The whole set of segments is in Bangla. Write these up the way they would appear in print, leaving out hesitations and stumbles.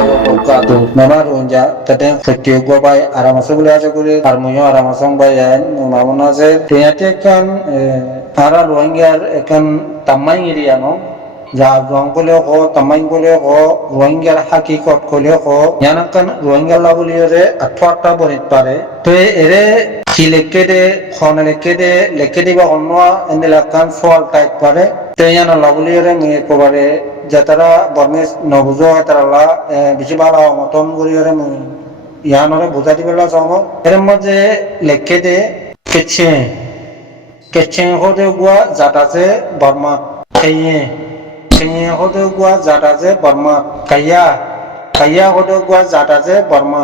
wabarakatuh. Nama Rohingya tadi setiap gua bay aramasa boleh aja kuri harmonya aramasang bayan namun nase ternyata kan ara Rohingya kan tamai iri ano ya ruang boleh ko tamai boleh ko Rohingya hakikat boleh ko yana kan Rohingya la boleh re atwata boleh pare to ere kilekede khona lekede ba onwa endilakan soal type pare to yana la boleh re ngi ko bare jatara বর্মেশ নবুজো তারা বেশি ভালো মতন করি ইয়ানরে বুঝাতে পারলা সম এর মধ্যে লেখে দে কেছে কেছে হতে গুয়া জাটাছে বর্মা খেয়ে খেয়ে হতে গুয়া জাটাছে বর্মা কাইয়া কাইয়া হতে গুয়া জাটাছে বর্মা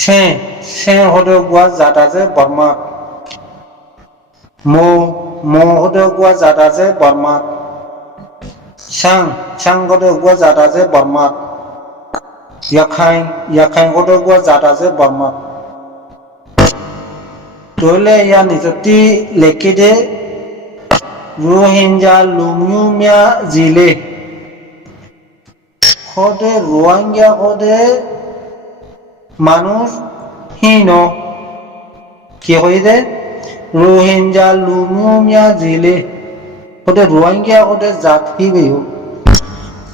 সে সে হতে গুয়া জাটাছে বর্মা মো মো হতে গুয়া জাটাছে Varma sang kodo gua zata je Burma yakhai kodo gua zata je Burma tole ya nizati lekide Rohingya lumyumya zile khode Rohingya khode মানুষ হীন কি হইছে Rohingya lumyumya zile khode Rohingya khode জাতি বেও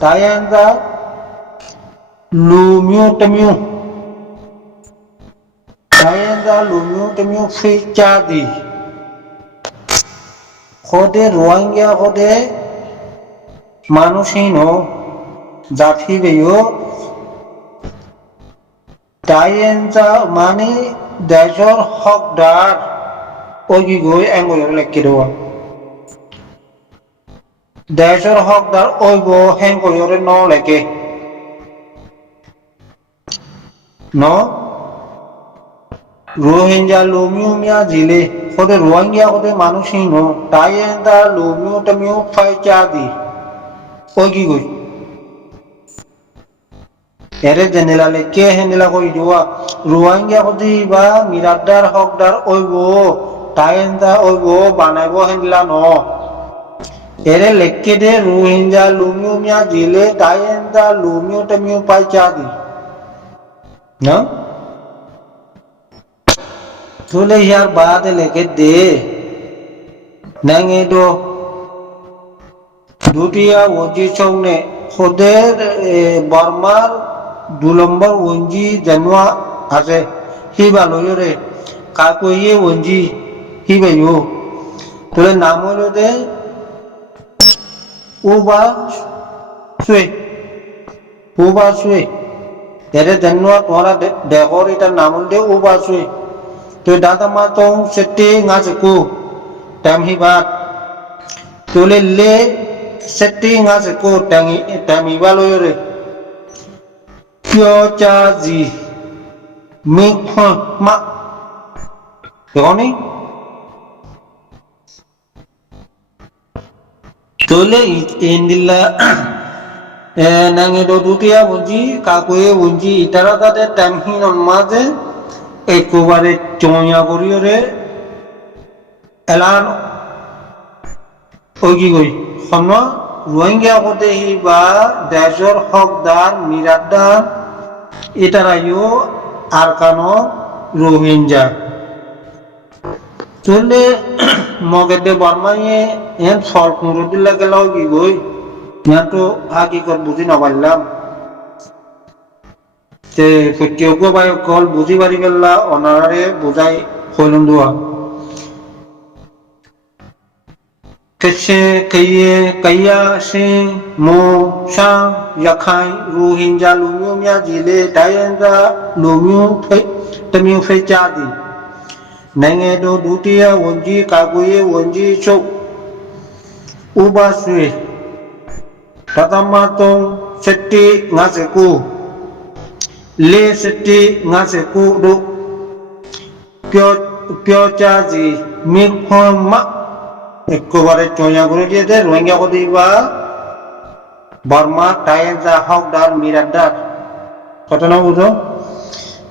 তাই আন্দা লুমিউ তমিউ ফিচাদি খোদে রোহিঙ্গা খোদে মানুষহীন জাতি বেও তাই আন্দা মানে দেশর হকদার ওগি গই এঙ্গলের লেখি দেওয়া দেশের হকদার ওইব হেঙ্গয়রে ন লেগে ন রোহিঙ্গা লোমিউমিয়া জিলে ওদের রোহিঙ্গা ওদের মানুষই ন তাই এন্দা লোমিউ টমিউ ফাইচা দি ওই কি কই এরে জেনেলা লেকে হেনেলা কই দিওয়া রোহিঙ্গা ওদি বা মিরাদার হকদার ওইব তাই এন্দা ওইব বানাইব হেনলা ন এরে লেখকে দে রোহিঙ্গা লুমিউমিয়া জিলে তাইয়েন্দা লুমিউ টমিউ পাইচা দি না তোলে ইয়ার বাদে লেখে দে নাঙ্গে দো দুটিয়া ওজি চৌনে খোদের বর্মার 2 নম্বর ওঞ্জি জানুয়া আছে হি ভালোয় রে কাকইয়ে ওঞ্জি হি ভাইও তোলে নাম হলো দে uba sui ere denwa tora dekor ita namun de uba sui to data ma tong seti ngaseku tam hibat tole le seti ngaseku tangi tam hibalo yore pyo cha ji mi ma yoni tole indilla nange do dutia bunji kakoe bunji itara tade tamhin maze ekobare chonya koriore elan ogi goi khonwa Rohingya kote hi ba deshor hokdar miradar itara yo arkano Rohingya tole mogede Burmaye en ফল কুরুদিল্লা গেলাও কি গই তো হাকিকত বুঝি নবাইলাম তে ফটিও বাই কল বুঝি পারি গেলা অনারে বুঝাই হইলুম দুয়া কেছে কাইয়ে কাইয়া সে মো সা yakhai Rohingya lumyumya jile tayenza lumyu tamiu fechadi nange do dutia wonji kaguye wonji chok ubaswe tatamatong seti ngaseku le seti ngaseku do pyo chaji mikhoma ekobare chonya guru jete Rohingya ko diba Burma tayenza hokdar miradar kotona buzo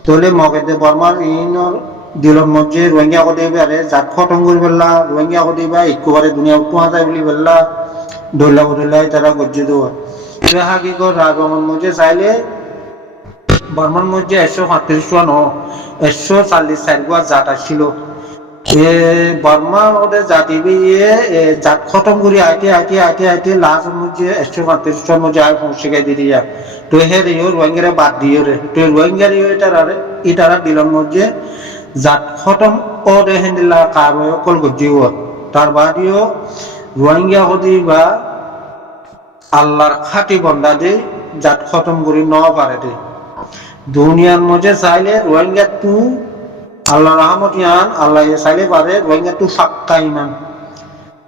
tole mogede Burma inor দিলর মধ্যে রোহিঙ্গা কোদে বারে জাত খতম করি বললা রোহিঙ্গা কোদে বা একবারে দুনিয়া উঠা যায় বলি বললা দোল্লা বদলাই তারা গজ্জে দেওয়া হাকিগর রাগমন মধ্যে চাইলে বর্মার মধ্যে 135 ন 144 জাত আসছিল বর্মা ওদের জাতি বিয়ে জাত খতম করি আইতে লাস্ট মধ্যে 135 মধ্যে আর পৌঁছে দিয়ে তো হে রিও রোহিঙ্গারে বাদ দিয়ে রে তো রোহিঙ্গার ইটারা দিলন মধ্যে জাত খতম ওদের হেন্দিলা কারো কল গজিও তার বাদিও রোহিঙ্গা হদি বা আল্লাহর খাঁটি বন্দা দে জাত খতম করি ন পারে দে দুনিয়ার মধ্যে চাইলে রোহিঙ্গা তু আল্লাহ রহমত ইয়ান আল্লাহ চাইলে পারে রোহিঙ্গা তু ফাক্কা ইমান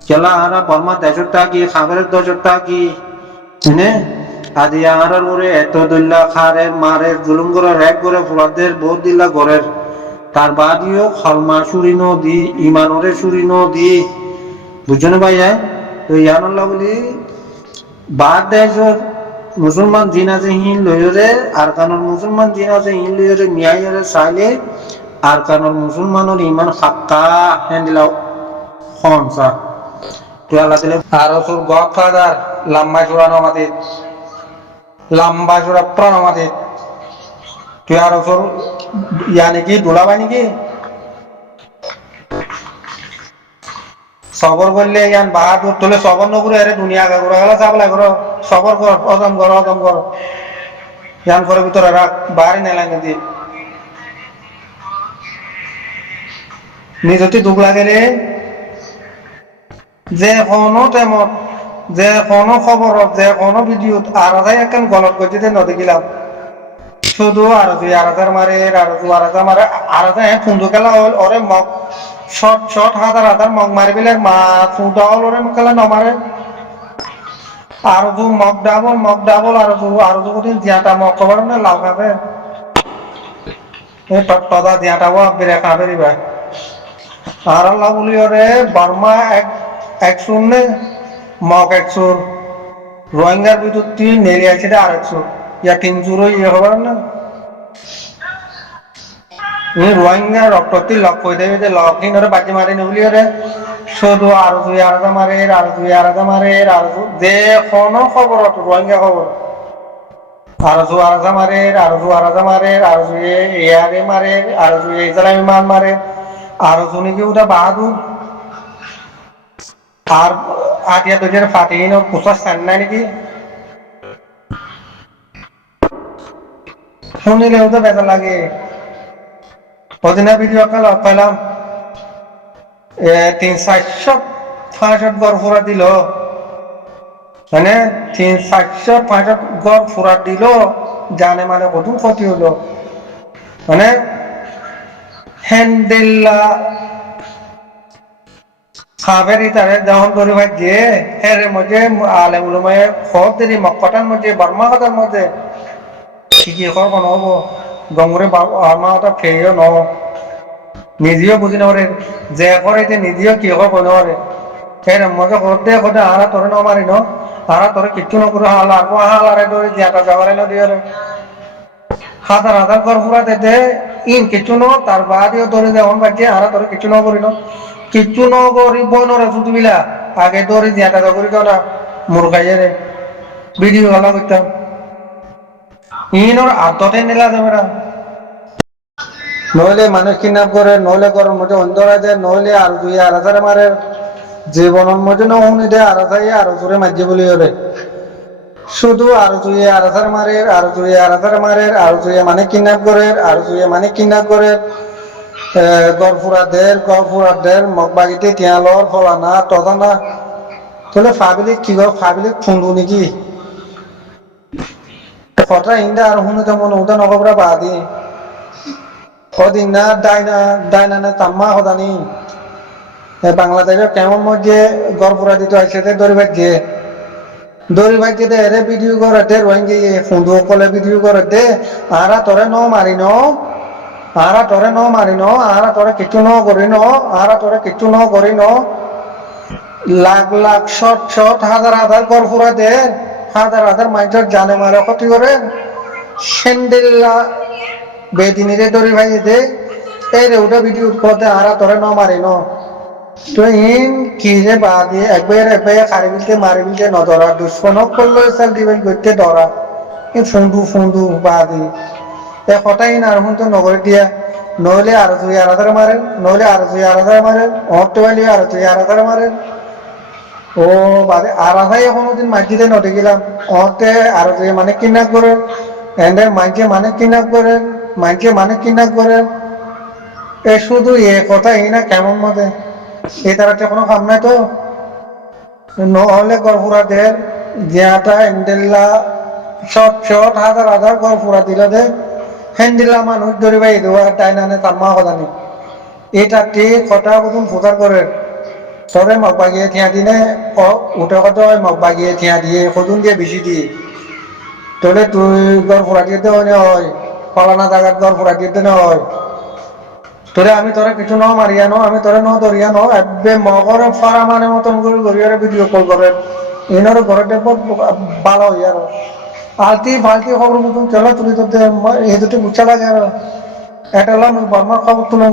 কেলা আরা বর্মা দেশটা কি খাবারের দশটা কি শুনে আদি আহার করে এত দল্লা খারের মারের জুলুম করে র্যাক করে ফুলাদের বহুত দিল্লা গড়ের তার বাদিও খলমা সুরিন দি ইমানরে সুরিন দি বুঝছো না ভাই তো ইয়ানুল্লাহ বলি বাদ দেশর মুসলমান জিন আছে হিন লইরে আর কারণ মুসলমান জিন আছে হিন লইরে ন্যায়রে চাইলে আর কারণ মুসলমানের ইমান ফাক্কা হ্যান্ডিলাও খনসা তো আল্লাহ দিলে আর ওর গডফাদার লম্বা জোড়ানো আমাদের লম্বা জোড়া প্রাণ আমাদের তুই আর ওর ইয়া নাকি দোলাবাই নাকি সবর করলে ইয়ান বাহাদুর তোলে সবর নগরে আরে দুনিয়া আগা করে গেল চাবলা করো সবর কর অদম কর ইয়ান করে ভিতরে রাখ বাহারে নেলাই নদী নিজতি দুঃখ লাগে রে যে কোনো টাইমত যে কোনো খবরত যে কোনো ভিডিওত আর এখন গলত করতে নদী গেলাম শুধু আর তুই আরাধার মারে আর ফুন্দু খেলা হল ওরে মগ শর্ট হাজার মগ মারি পেলে মা ফুটা হল ওরে খেলা নমারে আর তু মগ ডাবল আর তু কোথায় জিয়াটা মগ খবর না লাভ খাবে এই টদা জিয়াটাও বেড়ে খাবে রে ভাই আর আল্লাহ বলি ওরে বর্মা এক শুনলে মগ 100 রোহিঙ্গার ভিতর 3 নেড়ে আছে আর 100 ইয়া 300 ইয়ে হবার না রোহিঙ্গা রক্তটি লক করে দেবে যে লকহীন ওরে বাজি মারি নবলি ওরে শুধু আর দুই আলাদা মারে যে কোনো খবর রোহিঙ্গা খবর আলাদা মারে এয়ারে মারে ইসলামী মান মারে নাকি ওটা বাহাদুর আর আটিয়া তৈরি ফাটিহীন পোষা স্থান নাই নাকি শুনিলেও তো বেজা লাগে ওদিনা ভিডিও কাল পাইলাম 300-400 গড় ফুরা দিল মানে 300-400 গড় ফুরা দিল জানে মানে কত ক্ষতি হলো মানে হ্যান্ডেল্লা খাবেরি তারে যখন ধরে ভাই দিয়ে এর মধ্যে আলে উলমায়ে খব দেরি মক্কাটার মধ্যে বর্মা কথার মধ্যে ঠিকই খবর কোনো হবো গঙ্গুরে বার্মাটা ফেরিও ন নিজেও বুঝি নরে যে করে নিজেও কি হবো নরে এর মধ্যে করতে কথা আরা তোরে ন মারি ন আরা তোরে কিচ্ছু নকরে হালারে ধরে জিয়াটা যাওয়ারে ন দিয়ে হাজার ঘর ফুরা দে ইন কিচ্ছু ন তার বাদেও ধরে যেমন বাজছে আরা তোরে কিচ্ছু ন করি ন কিচ্ছু ন করি বনরে সুতবিলা আগে ধরে জিয়াটা করি না মুরগাইয়ে রে ভিডিও ভালো করতাম ইনোর আদতে নেলা যাবে না নইলে মানুষ কিডন্যাপ করে নইলে ঘরের মধ্যে অন্ধরা যায় নইলে আর দুই আরাধারে মারে জীবনের মধ্যে নহুনি দেয় আরাধাই আরো জোরে মাঝে বলি ওরে শুধু আর দুই আরাধার মারে মানে কিডন্যাপ করে গড়ফুরা দের মগবাগিতে তিয়ালর ফলানা তদানা তাহলে ফাবিলিক কি গো ফাবিলিক ফুন্ডু নাকি কথা ইন্দা আর হুনে মন উদা নগবরা বাদি কদিন না ডাইনা না তাম্মা হদানি বাংলাদেশের কেমন মধ্যে গড়পুরা দিতে আসছে দড়ি ভাগ্যে দে এরে ভিডিও করে দে রোহিঙ্গি ফুন্দু কলে ভিডিও করে দে আরা তোরে ন মারি ন আরা তোরে কিছু ন করি ন লাখ শট হাজার গড়পুরা দে হাজার মাইন্ডের জানে মারে ক্ষতি করে সেন্ডেল্লা বেদিনীরে দড়ি ভাই দে এই রে ওটা ভিডিও করতে আরা তোরে ন মারি ন তো ইন কি যে বাদে একবার একবার খারি বিলতে মারি বিলতে নধরা দুশ্মনক করলো সাল দিবেন করতে ধরা এই ফুন্দু ফুন্দু বাদে এ হঠাৎ আর হুন তো নগরে দিয়া নইলে আর তুই আলাদা মারেন নইলে আর তুই আলাদা মারেন অটো বালি আর তুই আলাদা মারেন ও বাদে আলাদাই এখনো দিন মাঝিতে নটে গেলাম অতে আর তুই মানে কিডন্যাপ করেন এন্ড মাইকে মানে কিডন্যাপ করেন মাইকে মানে কিডন্যাপ করেন এ শুধু এ কথা এই না কেমন মতে এই তারাতে কোনো কাম নাই তো নহলে গড়ফুরাদের জিয়াটা এন্ডেল্লা শট শট হাজার হাজার গড়ফুরা দিলে দে হ্যান্ডিলা মানুষ ধরিবাই দেওয়া টাইনানে তাম্মা কথা নেই এটা ঠিক কথা কুতুম ফুটার করে তবে মগ বাগিয়ে থিয়া দিনে উঠে কত মগ বাগিয়ে থিয়া দিয়ে সদুন দিয়ে বেশি দিয়ে তোলে তুই গড়ফুরা দিতে হয় ফলানা জায়গার গড়ফুরা দিতে হয় তোরে আমি তোরে কিছু ন মারিয়া নো আমি তোরে ন ধরিয়া নো এবে মগর ফারা মানে মতন করে গড়িয়ারে ভিডিও কল করে এনারও ঘরে ভালো হইয়া আর আলতি ফালতি খবর মতন চলো তুলি তোর এই দুটো গুচ্ছা লাগে আর এটা হলাম বর্মার খবর তুলো